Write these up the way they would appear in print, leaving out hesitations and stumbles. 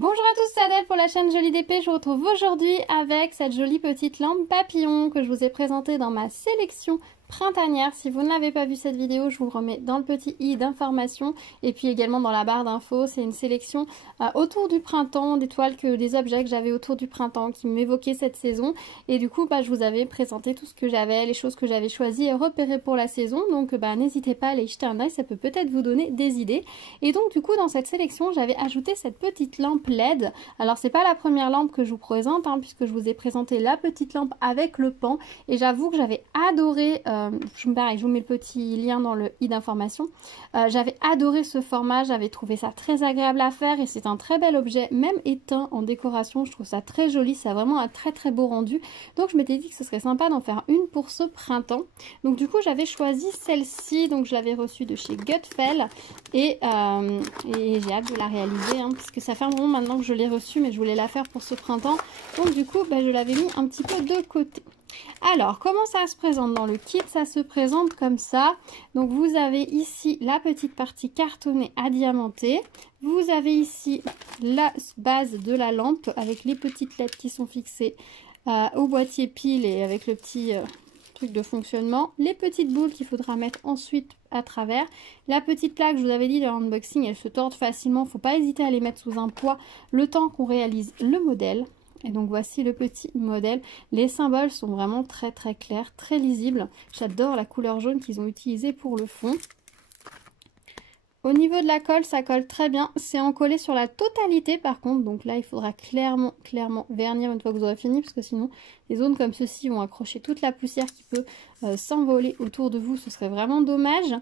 Bonjour à tous, c'est Adèle pour la chaîne Jolie d'Épée. Je vous retrouve aujourd'hui avec cette jolie petite lampe papillon que je vous ai présentée dans ma sélection printanière. Si vous ne l'avez pas vu cette vidéo, je vous le remets dans le petit i d'information et puis également dans la barre d'infos. C'est une sélection autour du printemps, des toiles, des objets que j'avais autour du printemps qui m'évoquaient cette saison. Et du coup, je vous avais présenté tout ce que j'avais, les choses que j'avais choisies et repérées pour la saison. Donc n'hésitez pas à aller jeter un œil, ça peut peut-être vous donner des idées. Et donc du coup, dans cette sélection, j'avais ajouté cette petite lampe LED. Alors c'est pas la première lampe que je vous présente, puisque je vous ai présenté la petite lampe avec le pan. Et j'avoue que j'avais adoré... pareil, je vous mets le petit lien dans le i d'information. J'avais adoré ce format, j'avais trouvé ça très agréable à faire et c'est un très bel objet, même éteint en décoration. Je trouve ça très joli, ça a vraiment un très très beau rendu. Donc je m'étais dit que ce serait sympa d'en faire une pour ce printemps. Donc du coup j'avais choisi celle-ci, donc je l'avais reçue de chez Gutfeld et j'ai hâte de la réaliser, puisque ça fait un moment maintenant que je l'ai reçue, mais je voulais la faire pour ce printemps. Donc du coup je l'avais mis un petit peu de côté. Alors, comment ça se présente dans le kit? Ça se présente comme ça. Donc, vous avez ici la petite partie cartonnée à diamanter. Vous avez ici la base de la lampe avec les petites LED qui sont fixées au boîtier pile et avec le petit truc de fonctionnement. Les petites boules qu'il faudra mettre ensuite à travers. La petite plaque, je vous avais dit, dans l'unboxing, elle se tord facilement. Il ne faut pas hésiter à les mettre sous un poids le temps qu'on réalise le modèle. Et donc voici le petit modèle. Les symboles sont vraiment très très clairs, très lisibles. J'adore la couleur jaune qu'ils ont utilisée pour le fond. Au niveau de la colle, ça colle très bien. C'est encollé sur la totalité par contre. Donc là, il faudra clairement vernir une fois que vous aurez fini. Parce que sinon, les zones comme ceci vont accrocher toute la poussière qui peut s'envoler autour de vous. Ce serait vraiment dommage.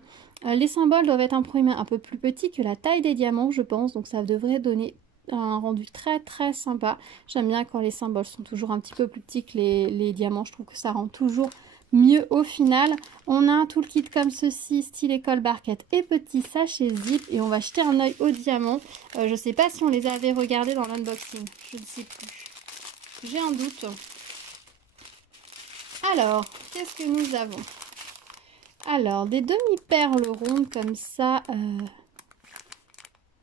Les symboles doivent être imprimés un peu plus petits que la taille des diamants, je pense. Donc ça devrait donner un rendu très très sympa. J'aime bien quand les symboles sont toujours un petit peu plus petits que les diamants. Je trouve que ça rend toujours mieux au final. On a un toolkit comme ceci, style école barquette et petit sachet zip. Et on va jeter un œil aux diamants. Je ne sais pas si on les avait regardés dans l'unboxing. Je ne sais plus. J'ai un doute. Alors, qu'est-ce que nous avons? Alors, des demi-perles rondes comme ça...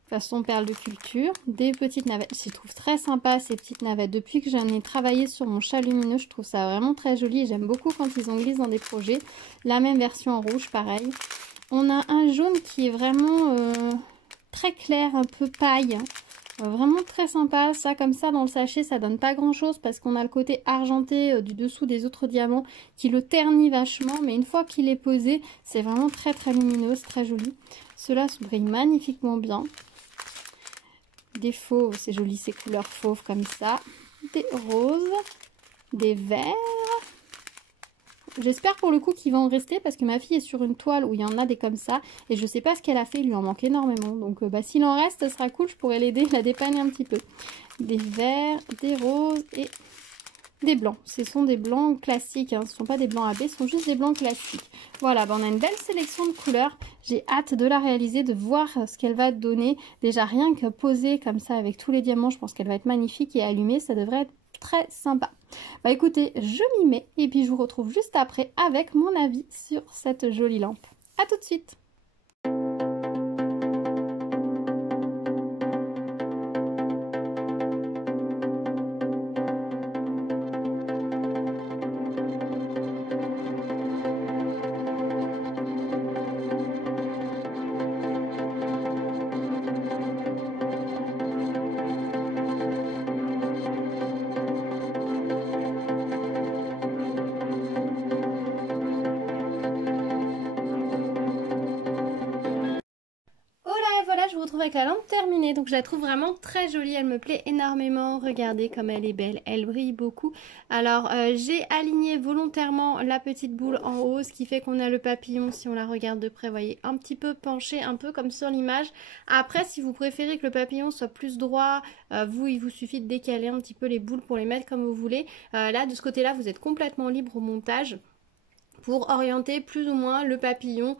façon perle de culture, des petites navettes. Je trouve très sympa ces petites navettes. Depuis que j'en ai travaillé sur mon chat lumineux, je trouve ça vraiment très joli et j'aime beaucoup quand ils en glissent dans des projets. La même version en rouge, pareil. On a un jaune qui est vraiment très clair, un peu paille. Vraiment très sympa. Ça, comme ça, dans le sachet, ça donne pas grand chose parce qu'on a le côté argenté du dessous des autres diamants qui le ternit vachement. Mais une fois qu'il est posé, c'est vraiment très très lumineux, très joli. Ceux-là brillent magnifiquement bien. Des fauves, c'est joli ces couleurs fauves comme ça. Des roses, des verts. J'espère pour le coup qu'il va en rester parce que ma fille est sur une toile où il y en a des comme ça. Et je sais pas ce qu'elle a fait, il lui en manque énormément. Donc s'il en reste, ce sera cool, je pourrais l'aider, la dépanner un petit peu. Des verts, des roses et des blancs. Ce sont des blancs classiques, ce ne sont pas des blancs AB, ce sont juste des blancs classiques. Voilà, on a une belle sélection de couleurs. J'ai hâte de la réaliser, de voir ce qu'elle va donner. Déjà rien que posée comme ça avec tous les diamants, je pense qu'elle va être magnifique et allumée, ça devrait être très sympa. Écoutez, je m'y mets et puis je vous retrouve juste après avec mon avis sur cette jolie lampe. A tout de suite! Je vous retrouve avec la lampe terminée, donc je la trouve vraiment très jolie, elle me plaît énormément. Regardez comme elle est belle, elle brille beaucoup. Alors j'ai aligné volontairement la petite boule en haut, ce qui fait qu'on a le papillon, si on la regarde de près, vous voyez, un petit peu penché, un peu comme sur l'image. Après, si vous préférez que le papillon soit plus droit, il vous suffit de décaler un petit peu les boules pour les mettre comme vous voulez. Là, de ce côté-là, vous êtes complètement libre au montage pour orienter plus ou moins le papillon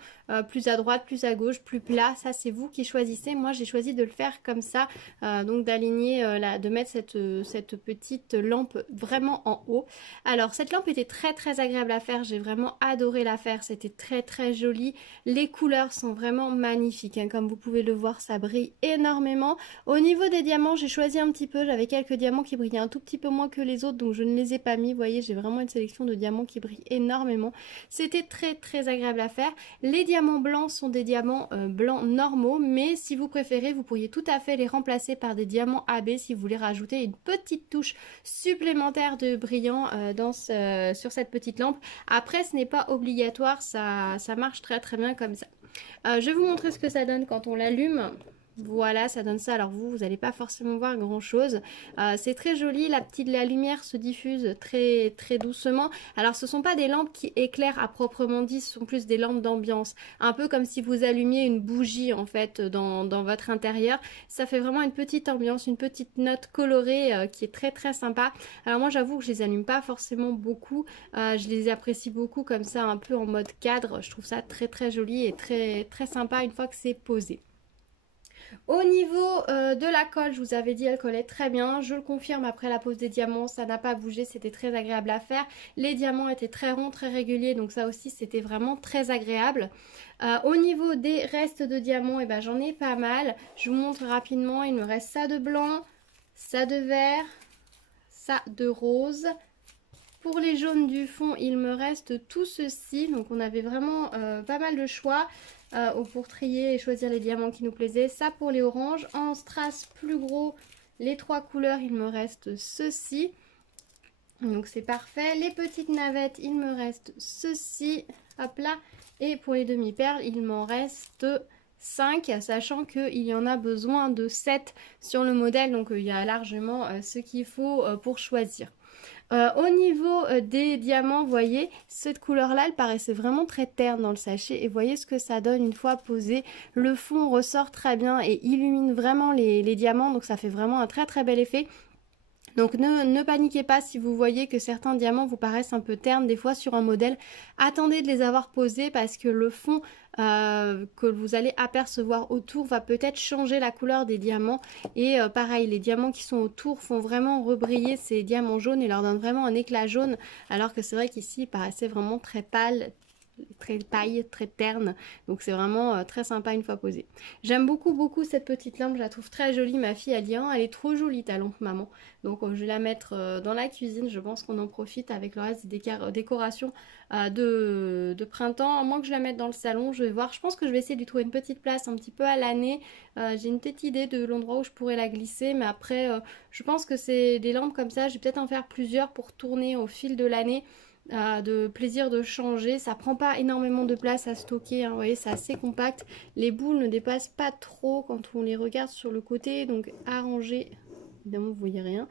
plus à droite, plus à gauche, plus plat, ça c'est vous qui choisissez. Moi j'ai choisi de le faire comme ça, donc d'aligner, de mettre cette petite lampe vraiment en haut. Alors cette lampe était très très agréable à faire, j'ai vraiment adoré la faire, c'était très très joli. Les couleurs sont vraiment magnifiques, hein. Comme vous pouvez le voir, ça brille énormément. Au niveau des diamants, j'ai choisi un petit peu, j'avais quelques diamants qui brillaient un tout petit peu moins que les autres, donc je ne les ai pas mis. Vous voyez, j'ai vraiment une sélection de diamants qui brillent énormément. C'était très très agréable à faire. Les diamants blancs sont des diamants blancs normaux, mais si vous préférez, vous pourriez tout à fait les remplacer par des diamants AB si vous voulez rajouter une petite touche supplémentaire de brillant sur cette petite lampe. Après, ce n'est pas obligatoire, ça marche très très bien comme ça. Je vais vous montrer ce que ça donne quand on l'allume. Voilà, ça donne ça. Alors vous n'allez pas forcément voir grand chose. C'est très joli, la lumière se diffuse très très doucement. Alors ce ne sont pas des lampes qui éclairent à proprement dit, ce sont plus des lampes d'ambiance. Un peu comme si vous allumiez une bougie en fait dans votre intérieur. Ça fait vraiment une petite ambiance, une petite note colorée qui est très très sympa. Alors moi j'avoue que je les allume pas forcément beaucoup. Je les apprécie beaucoup comme ça, un peu en mode cadre. Je trouve ça très très joli et très très sympa une fois que c'est posé. Au niveau de la colle, je vous avais dit, elle collait très bien. Je le confirme, après la pose des diamants, ça n'a pas bougé, c'était très agréable à faire. Les diamants étaient très ronds, très réguliers, donc ça aussi, c'était vraiment très agréable. Au niveau des restes de diamants, eh ben, j'en ai pas mal. Je vous montre rapidement, il me reste ça de blanc, ça de vert, ça de rose. Pour les jaunes du fond, il me reste tout ceci. Donc on avait vraiment pas mal de choix pour trier et choisir les diamants qui nous plaisaient. Ça pour les oranges. En strass plus gros, les trois couleurs, il me reste ceci. Donc c'est parfait. Les petites navettes, il me reste ceci. Hop là. Et pour les demi-perles, il m'en reste 5, sachant qu'il y en a besoin de 7 sur le modèle. Donc il y a largement ce qu'il faut pour choisir. Au niveau des diamants, vous voyez, cette couleur-là, elle paraissait vraiment très terne dans le sachet. Et vous voyez ce que ça donne une fois posé. Le fond ressort très bien et illumine vraiment les diamants. Donc ça fait vraiment un très très bel effet. Donc ne paniquez pas si vous voyez que certains diamants vous paraissent un peu ternes des fois sur un modèle. Attendez de les avoir posés parce que le fond que vous allez apercevoir autour va peut-être changer la couleur des diamants. Et pareil, les diamants qui sont autour font vraiment rebriller ces diamants jaunes et leur donnent vraiment un éclat jaune. Alors que c'est vrai qu'ici, il paraissait vraiment très pâle, très paille, très terne, donc c'est vraiment très sympa une fois posé. J'aime beaucoup cette petite lampe, je la trouve très jolie. Ma fille a dit oh, elle est trop jolie ta lampe maman, donc je vais la mettre dans la cuisine. Je pense qu'on en profite avec le reste des décorations de printemps, à moins que je la mette dans le salon. Je vais voir, je pense que je vais essayer de lui trouver une petite place un petit peu à l'année. J'ai une petite idée de l'endroit où je pourrais la glisser, mais après je pense que c'est des lampes comme ça, je vais peut-être en faire plusieurs pour tourner au fil de l'année. De plaisir de changer, ça prend pas énormément de place à stocker, hein. Vous voyez, c'est assez compact, les boules ne dépassent pas trop quand on les regarde sur le côté, donc arranger, évidemment vous voyez rien,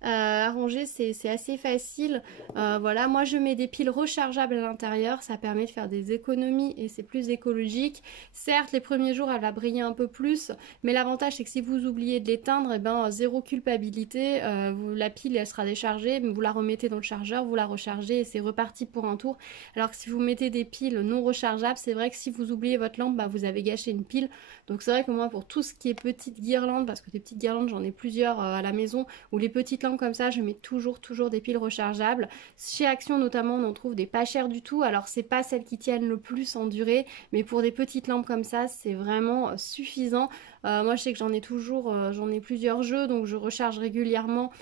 arranger c'est assez facile. Voilà, moi je mets des piles rechargeables à l'intérieur, ça permet de faire des économies et c'est plus écologique. Certes les premiers jours elle va briller un peu plus, mais l'avantage c'est que si vous oubliez de l'éteindre, et ben zéro culpabilité, la pile elle sera déchargée, mais vous la remettez dans le chargeur, vous la rechargez et c'est reparti pour un tour. Alors que si vous mettez des piles non rechargeables, c'est vrai que si vous oubliez votre lampe, bah, vous avez gâché une pile. Donc c'est vrai que moi pour tout ce qui est petites guirlandes, parce que des petites guirlandes j'en ai plusieurs à la maison, ou les petites lampes comme ça, je mets toujours des piles rechargeables. Chez Action notamment, on en trouve des pas chères du tout. Alors c'est pas celles qui tiennent le plus en durée, mais pour des petites lampes comme ça, c'est vraiment suffisant. Moi je sais que j'en ai plusieurs jeux, donc je recharge régulièrement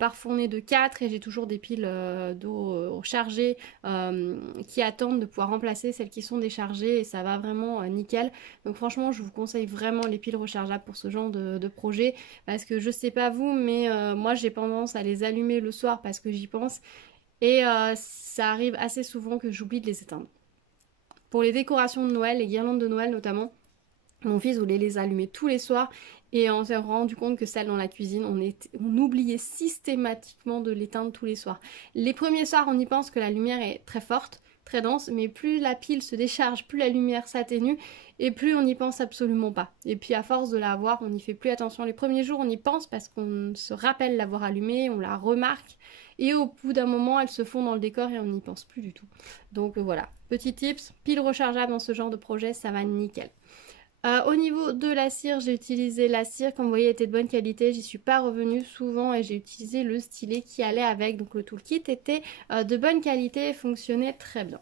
par fournée de 4 et j'ai toujours des piles d'eau chargées qui attendent de pouvoir remplacer celles qui sont déchargées et ça va vraiment nickel. Donc franchement je vous conseille vraiment les piles rechargeables pour ce genre de projet, parce que je sais pas vous, mais moi j'ai tendance à les allumer le soir parce que j'y pense et ça arrive assez souvent que j'oublie de les éteindre. Pour les décorations de Noël, les guirlandes de Noël notamment, mon fils voulait les allumer tous les soirs et on s'est rendu compte que celle dans la cuisine, on oubliait systématiquement de l'éteindre tous les soirs. Les premiers soirs, on y pense que la lumière est très forte, très dense, mais plus la pile se décharge, plus la lumière s'atténue et plus on n'y pense absolument pas. Et puis à force de l'avoir, on n'y fait plus attention. Les premiers jours, on y pense parce qu'on se rappelle l'avoir allumée, on la remarque et au bout d'un moment, elle se fond dans le décor et on n'y pense plus du tout. Donc voilà, petit tips, pile rechargeable dans ce genre de projet, ça va nickel. Au niveau de la cire, j'ai utilisé la cire, comme vous voyez, elle était de bonne qualité, j'y suis pas revenue souvent et j'ai utilisé le stylet qui allait avec, donc le toolkit était de bonne qualité et fonctionnait très bien.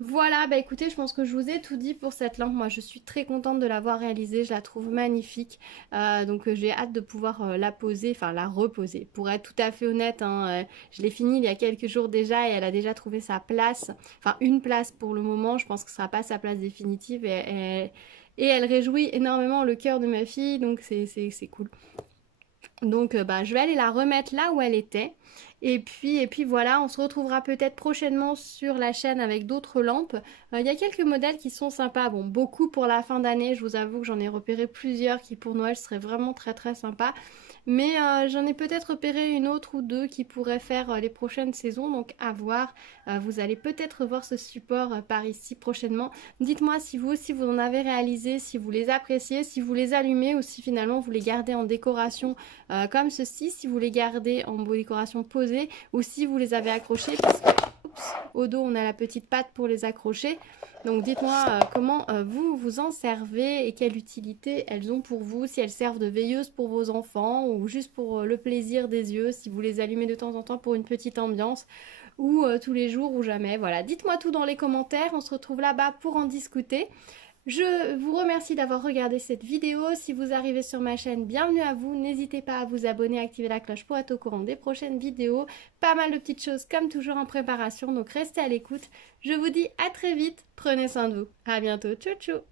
Voilà, bah écoutez, je pense que je vous ai tout dit pour cette lampe. Moi, je suis très contente de l'avoir réalisée, je la trouve magnifique. Donc j'ai hâte de pouvoir la poser, enfin la reposer. Pour être tout à fait honnête, hein, je l'ai finie il y a quelques jours déjà et elle a déjà trouvé sa place. Enfin, une place pour le moment, je pense que ce sera pas sa place définitive et elle réjouit énormément le cœur de ma fille, donc c'est cool. Donc bah, je vais aller la remettre là où elle était. Et puis voilà, on se retrouvera peut-être prochainement sur la chaîne avec d'autres lampes. Il y a quelques modèles qui sont sympas. Bon, beaucoup pour la fin d'année. Je vous avoue que j'en ai repéré plusieurs qui pour Noël seraient vraiment très très sympas. Mais j'en ai peut-être repéré une autre ou deux qui pourraient faire les prochaines saisons. Donc à voir. Vous allez peut-être voir ce support par ici prochainement. Dites-moi si vous aussi vous en avez réalisé, si vous les appréciez, si vous les allumez ou si finalement vous les gardez en décoration comme ceci, si vous les gardez en décoration posée ou si vous les avez accrochés parce que au dos on a la petite patte pour les accrocher. Donc dites-moi comment vous vous en servez et quelle utilité elles ont pour vous, si elles servent de veilleuse pour vos enfants ou juste pour le plaisir des yeux, si vous les allumez de temps en temps pour une petite ambiance ou tous les jours ou jamais. Voilà, dites-moi tout dans les commentaires, on se retrouve là-bas pour en discuter. Je vous remercie d'avoir regardé cette vidéo. Si vous arrivez sur ma chaîne, bienvenue à vous. N'hésitez pas à vous abonner, à activer la cloche pour être au courant des prochaines vidéos. Pas mal de petites choses comme toujours en préparation, donc restez à l'écoute. Je vous dis à très vite. Prenez soin de vous. À bientôt. Ciao, ciao.